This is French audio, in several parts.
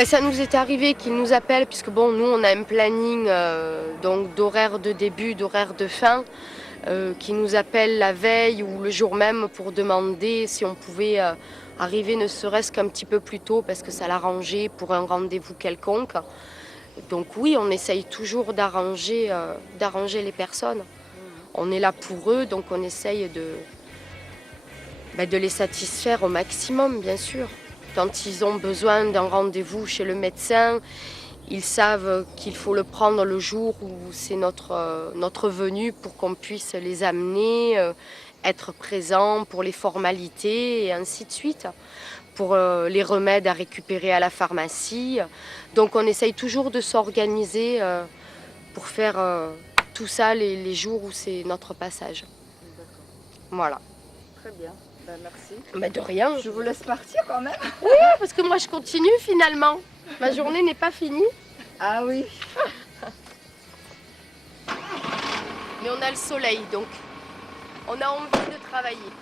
Ben, ça nous est arrivé qu'ils nous appellent, puisque bon, nous on a un planning donc d'horaire de début, d'horaire de fin, qui nous appellent la veille ou le jour même pour demander si on pouvait arriver ne serait-ce qu'un petit peu plus tôt parce que ça l'arrangeait pour un rendez-vous quelconque. Donc oui, on essaye toujours d'arranger les personnes. On est là pour eux, donc on essaye de les satisfaire au maximum, bien sûr. Quand ils ont besoin d'un rendez-vous chez le médecin, ils savent qu'il faut le prendre le jour où c'est notre venue pour qu'on puisse les amener, être présents pour les formalités et ainsi de suite, pour les remèdes à récupérer à la pharmacie. Donc on essaye toujours de s'organiser pour faire tout ça les jours où c'est notre passage. Voilà. Très bien, ben, merci. Mais de rien. Je vous laisse partir quand même. Oui, parce que moi je continue finalement. Ma journée n'est pas finie. Ah oui. Mais on a le soleil, donc on a envie de travailler.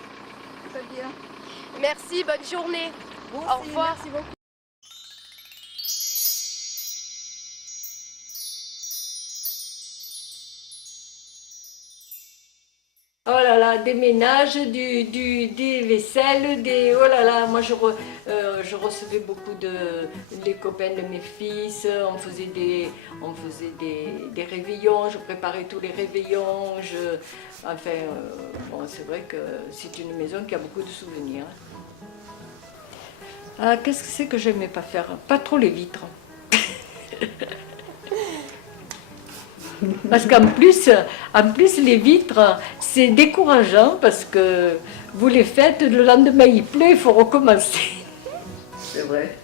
Très bien. Merci, bonne journée. Vous Au aussi, revoir. merci beaucoup. Oh là là, des ménages, des vaisselles, des... Oh là là, moi je recevais beaucoup des copains de mes fils, on faisait des réveillons, je préparais tous les réveillons, bon, c'est vrai que c'est une maison qui a beaucoup de souvenirs. Ah, qu'est-ce que c'est que j'aimais pas faire? Pas trop les vitres. Parce qu'en plus, les vitres, c'est décourageant parce que vous les faites, le lendemain il pleut, il faut recommencer. C'est vrai.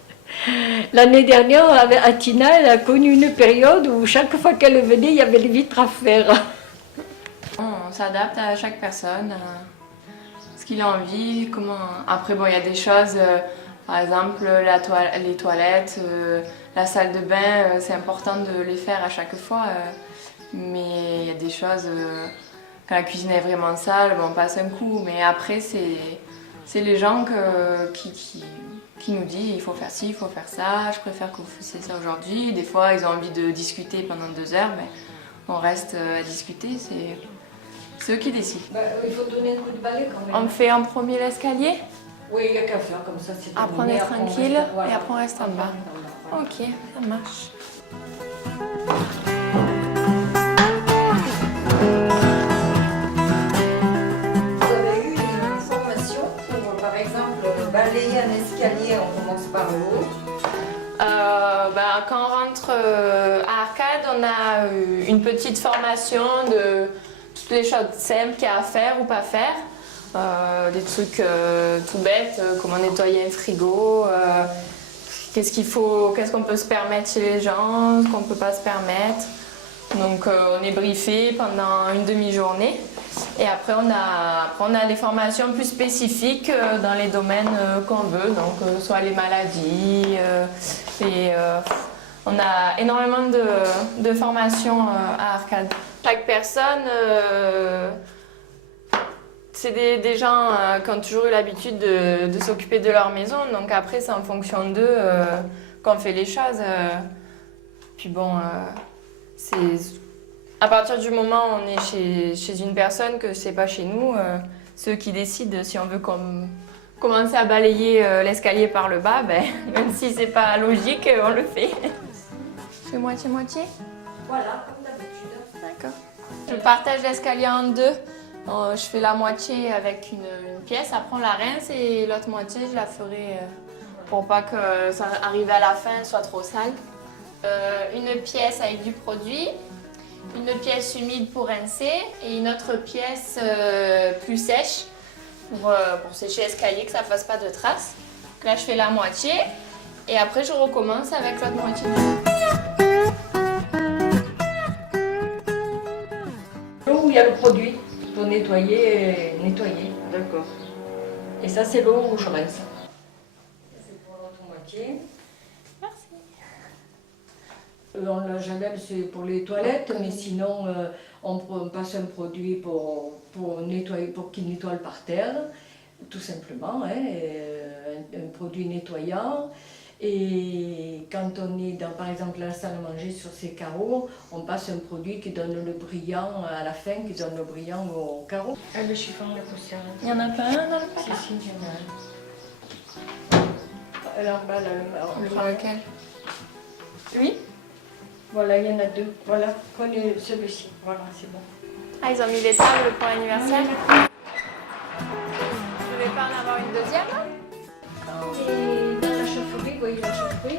L'année dernière, à Tina, elle a connu une période où chaque fois qu'elle venait, il y avait les vitres à faire. On s'adapte à chaque personne, à ce qu'il a envie, comment... Après, bon, il y a des choses, par exemple les toilettes, la salle de bain, c'est important de les faire à chaque fois. Mais il y a des choses, quand la cuisine est vraiment sale, bon, on passe un coup. Mais après, c'est les gens qui nous disent il faut faire ci, il faut faire ça, je préfère que vous fassiez ça aujourd'hui. Des fois, ils ont envie de discuter pendant 2 heures, mais on reste à discuter, c'est eux qui décident. Bah, il faut donner un coup de balai quand même. On fait en premier l'escalier, Oui, il n'y a qu'à faire comme ça. après on est tranquille et après on reste en bas. Voilà. Ok, ça marche. Vous avez eu une formation pour, par exemple, balayer un escalier, on commence par le haut. Quand on rentre à Arcade, on a une petite formation de toutes les choses simples qu'il y a à faire ou pas faire. Des trucs tout bêtes, comment nettoyer un frigo, qu'est-ce qu'on peut se permettre chez les gens, ce qu'on ne peut pas se permettre. Donc on est briefé pendant une demi-journée. Et après on a des formations plus spécifiques dans les domaines qu'on veut, donc soit les maladies, on a énormément de formations à Arcade. Chaque personne, c'est des gens qui ont toujours eu l'habitude de s'occuper de leur maison, donc après c'est en fonction d'eux qu'on fait les choses. Puis bon, c'est à partir du moment où on est chez une personne que c'est pas chez nous, c'est eux qui décident si on veut commencer à balayer l'escalier par le bas, ben, même si c'est pas logique, on le fait. C'est moitié-moitié? Voilà, comme d'habitude. D'accord. Je partage l'escalier en 2. Je fais la moitié avec une pièce, après on la rince et l'autre moitié je la ferai pour pas que ça arrive à la fin soit trop sale. Une pièce avec du produit, une pièce humide pour rincer et une autre pièce plus sèche pour sécher l'escalier, que ça fasse pas de traces. Donc là je fais la moitié et après je recommence avec l'autre moitié. L'eau où il y a le produit pour nettoyer. D'accord. Et ça, c'est l'eau où je rince. C'est pour l'autre moitié. Merci. Le Janel, c'est pour les toilettes, mais sinon, on passe un produit pour nettoyer, pour qu'il nettoie le parterre, tout simplement, hein, un produit nettoyant. Et quand on est dans, par exemple, la salle à manger sur ces carreaux, on passe un produit qui donne le brillant à la fin, qui donne le brillant au carreau. Ah, le chiffon, la poussière. Il n'y en a pas un dans le Si, paquet? si, il y en a un. Alors, là, Je prends lequel? Lui? Voilà, il y en a deux. Voilà, prenez celui-ci. Voilà, c'est bon. Ah, ils ont mis les tables pour l'anniversaire. Je vais pas en avoir une deuxième là? Et dans la chaufferie, vous voyez la chaufferie?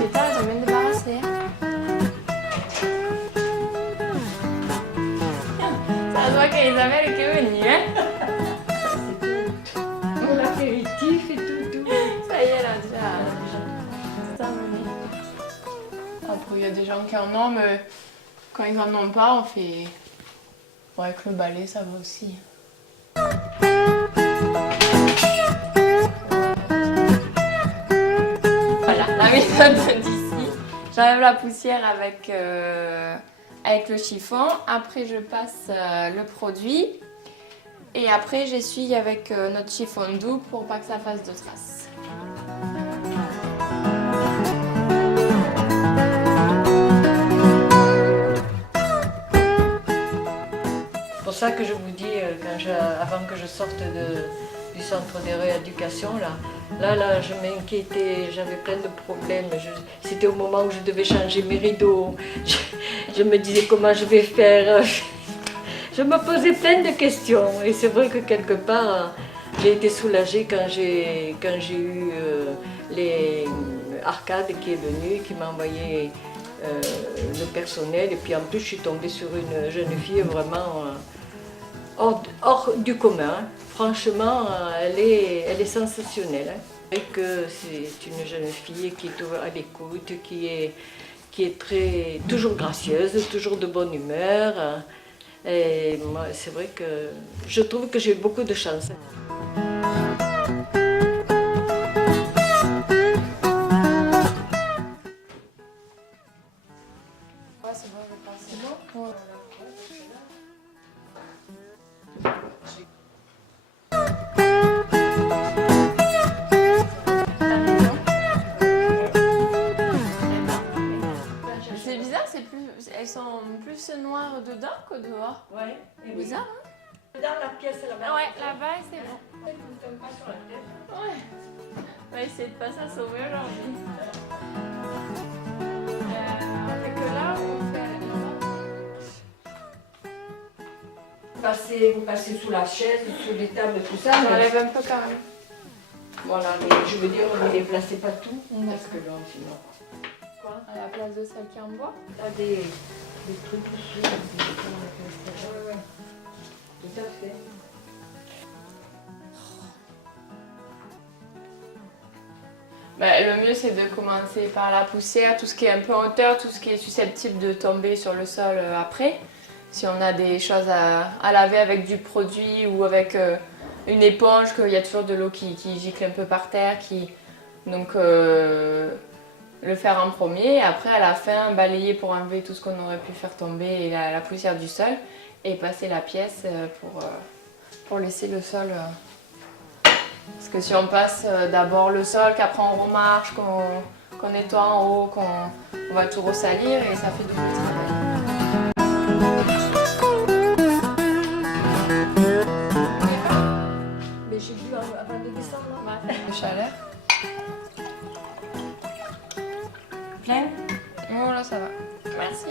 Les tables, ils ont bien débarrassé. Ça se voit qu'Isabelle est venue, hein? Pour l'apéritif et tout. Ça y est, là, déjà. C'est terminé. Après, il y a des gens qui en ont, mais quand ils en ont pas, on fait. Bon, avec le balai, ça va aussi. Voilà, la méthode d'ici. J'enlève la poussière avec, avec le chiffon. Après, je passe le produit. Et après, j'essuie avec notre chiffon doux pour pas que ça fasse de traces. C'est pour ça que je vous dis, avant que je sorte du centre de rééducation, là, je m'inquiétais, j'avais plein de problèmes. C'était au moment où je devais changer mes rideaux. Je me disais comment je vais faire. Je me posais plein de questions. Et c'est vrai que quelque part, j'ai été soulagée quand j'ai eu les Arcade qui est venu, qui m'a envoyé le personnel. Et puis en plus, je suis tombée sur une jeune fille vraiment hors du commun. Franchement, elle est sensationnelle. Et que c'est une jeune fille qui est toujours à l'écoute, qui est toujours gracieuse, toujours de bonne humeur. Et moi, c'est vrai que je trouve que j'ai eu beaucoup de chance. C'est bizarre, elles sont plus noires dedans que dehors. Ouais, et oui. Bizarre, hein? Dans la pièce là-bas. Ouais, là-bas, c'est bon. Ouais. On va essayer de pas s'assommer aujourd'hui. On fait que là ou on fait là-bas? Vous passez sous la chaise, sous les tables, tout ça. On enlève un peu quand même. Voilà, mais je veux dire, ne les placez pas tout. Parce que là, sinon. Quoi? À la place de celle qui est en bois? T'as des trucs ici. Ouais. Tout à fait. Bah, le mieux c'est de commencer par la poussière, tout ce qui est un peu en hauteur, tout ce qui est susceptible de tomber sur le sol après. Si on a des choses à laver avec du produit ou avec une éponge, qu'il y a toujours de l'eau qui gicle un peu par terre. Donc le faire en premier, et après à la fin balayer pour enlever tout ce qu'on aurait pu faire tomber et la poussière du sol et passer la pièce pour laisser le sol. Parce que si on passe d'abord le sol, qu'après on remarche, qu'on nettoie en haut, on va tout ressalir et ça fait du travail. Mais j'ai vu avant de descendre. On va faire une chaleur. Plein? Oh là ça va. Merci.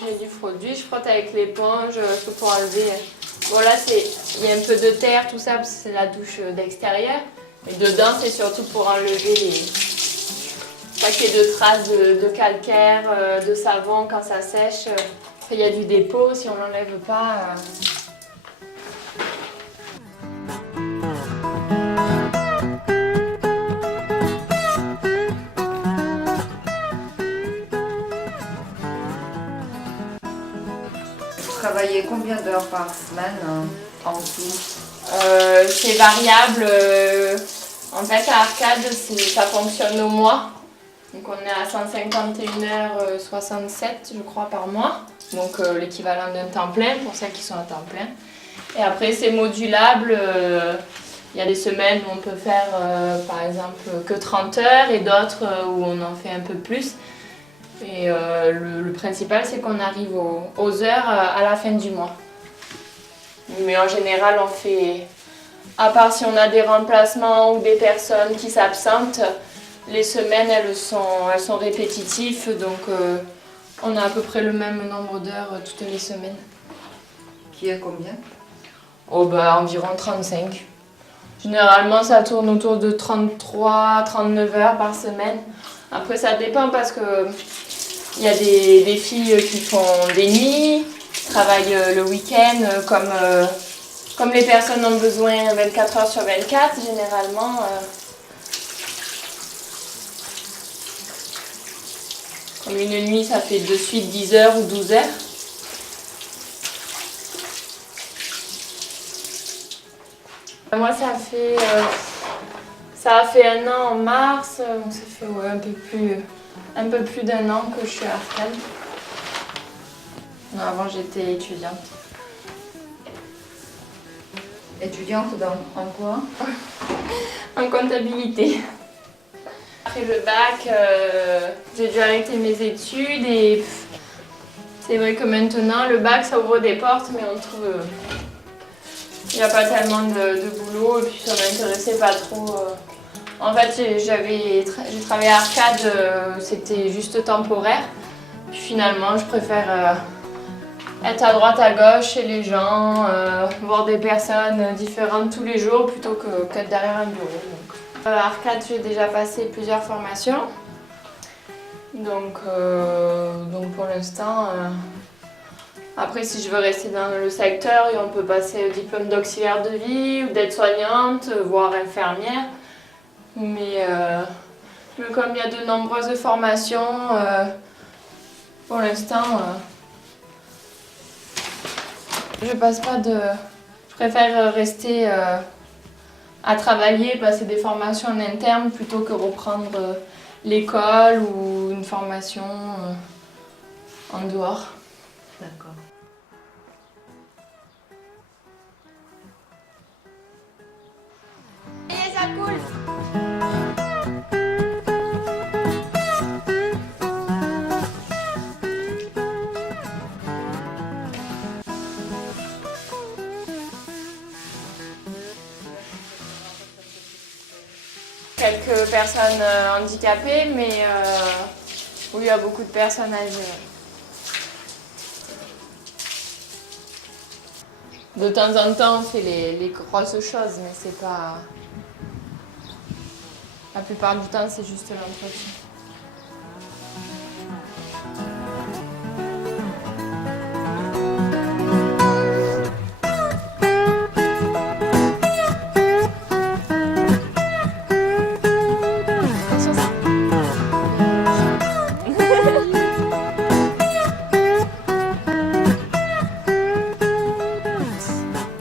J'ai du produit, je frotte avec l'éponge pour enlever. Bon là il y a un peu de terre, tout ça, parce que c'est la douche d'extérieur. Et dedans c'est surtout pour enlever pas qu'il y ait de traces de calcaire, de savon quand ça sèche. Après, il y a du dépôt, si on l'enlève pas. Vous travaillez combien d'heures par semaine en tout? C'est variable. En fait, à Arcade, ça fonctionne au mois. Donc on est à 151h67, je crois, par mois. Donc l'équivalent d'un temps plein pour celles qui sont à temps plein. Et après, c'est modulable. Il y a des semaines où on peut faire, par exemple, que 30 heures et d'autres où on en fait un peu plus. Et le principal, c'est qu'on arrive aux heures à la fin du mois. Mais en général, on fait, à part si on a des remplacements ou des personnes qui s'absentent, les semaines, elles sont répétitives, donc on a à peu près le même nombre d'heures toutes les semaines. Qui est combien? Oh bah, environ 35. Généralement, ça tourne autour de 33-39 heures par semaine. Après, ça dépend parce que il y a des filles qui font des nuits, qui travaillent le week-end, comme les personnes ont besoin 24 heures sur 24, généralement. Comme une nuit, ça fait de suite 10 heures ou 12 heures. Moi, ça a fait 1 an en mars, donc ça fait ouais, un peu plus d'1 an que je suis à Arcade. Non, avant, j'étais étudiante. Étudiante en quoi? En comptabilité. Après le bac, j'ai dû arrêter mes études et c'est vrai que maintenant, le bac, ça ouvre des portes, mais on trouve... Il n'y a pas tellement de boulot et puis ça m'intéressait pas trop. En fait, j'ai travaillé à Arcade, c'était juste temporaire. Puis finalement, je préfère être à droite, à gauche chez les gens, voir des personnes différentes tous les jours plutôt qu'être derrière un bureau. Donc. À Arcade, j'ai déjà passé plusieurs formations. Donc pour l'instant... Après, si je veux rester dans le secteur, on peut passer au diplôme d'auxiliaire de vie ou d'aide-soignante, voire infirmière. Mais comme il y a de nombreuses formations, pour l'instant, je préfère rester à travailler, passer des formations en interne plutôt que reprendre l'école ou une formation en dehors. D'accord. Et ça coule. Quelques personnes handicapées, mais oui, il y a beaucoup de personnes âgées. De temps en temps, on fait les grosses choses, mais c'est pas... La plupart du temps, c'est juste l'entretien.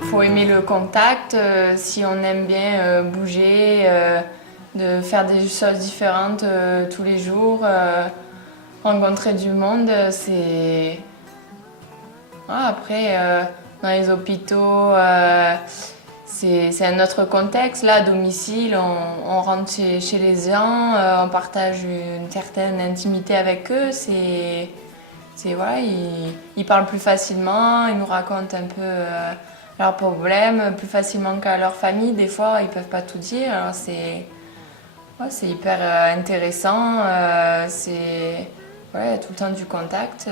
Faut aimer le contact, si on aime bien bouger, de faire des choses différentes tous les jours, rencontrer du monde, c'est... Ah, après, dans les hôpitaux, c'est un autre contexte. Là, à domicile, on rentre chez les gens, on partage une certaine intimité avec eux. Voilà, ils parlent plus facilement, ils nous racontent un peu leurs problèmes plus facilement qu'à leur famille. Des fois, ils peuvent pas tout dire. Alors c'est hyper intéressant. Il y a tout le temps du contact.